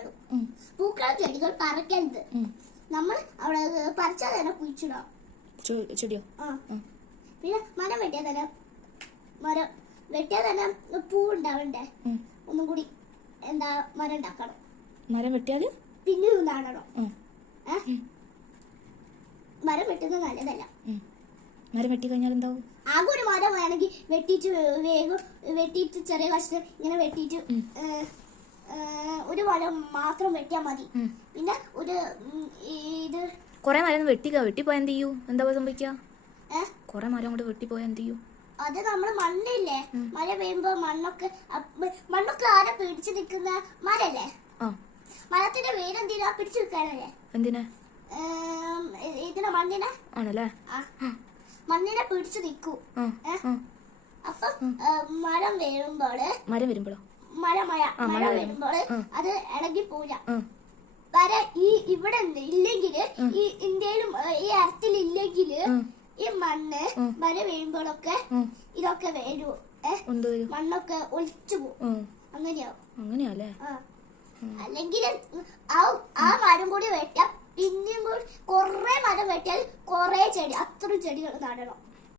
ചെടികളും. പൂക്കള ചെടികൾ പറിക്കരുത്. നമ്മൾ അവിടെ പറിച്ചാൽ തന്നെ കുഴിച്ചിടാം ചെടിയോ. പിന്നെ മരം വെട്ടിയാൽ തന്നെ പൂ ഉണ്ടാവണ്ടേ. ഒന്നും കൂടി മരം ഉണ്ടാക്കണം. മരം വെട്ടിയാല് പിന്നെയും നടണം. മരം വെട്ടുന്നത് നല്ലതല്ല. മരം വെട്ടി കഴിഞ്ഞാൽ എന്താവും? ആകെ ഒരു മരം വേണമെങ്കിൽ വെട്ടിയിട്ട് ചെറിയ കഷ്ണം ഇങ്ങനെ വെട്ടിയിട്ട് ഒരു മരം മാത്രം വെട്ടിയാൽ മതി. പിന്നെ ഇത് കൊറേ മരം വെട്ടിപ്പോയാ എന്ത് ചെയ്യൂ? എന്താ സംഭവിക്കുക? കൊറേ മരം കൊണ്ട് വെട്ടിപ്പോയാ എന്ത് ചെയ്യൂ? അത് നമ്മള് മണ്ണില്ലേ, മഴ പെയ്യുമ്പോ മണ്ണൊക്കെ ആരെ പിടിച്ചു നിക്കുന്ന മരല്ലേ. മരത്തിന്റെ വേരെന്തിനാ പിടിച്ചു നിൽക്കാനല്ലേ? എന്തിനാ? ഇതിനെ മണ്ണിനെ ആണല്ലേ, മണ്ണിനെ പിടിച്ചു നിൽക്കൂ. അപ്പൊ മരം വരുമ്പോളോ മഴ വരുമ്പോള് അത് ഇളകി പോല വര ഇവിടെ ഇല്ലെങ്കില്, ഈ ഇന്ത്യയിലും ഈ അർത്ഥത്തിൽ ഇല്ലെങ്കില് ഈ മണ്ണ് മഴ വീഴുമ്പോഴൊക്കെ ഇതൊക്കെ വരൂ. മണ്ണൊക്കെ ഒലിച്ചു പോകും. അങ്ങനെയാല്ലേ? അല്ലെങ്കിൽ ആ മരം കൂടി വെട്ടാം. പിന്നെയും കൂടി കൊറേ മരം വെട്ടിയാൽ കൊറേ ചെടി, അത്രയും ചെടികൾ നടണം.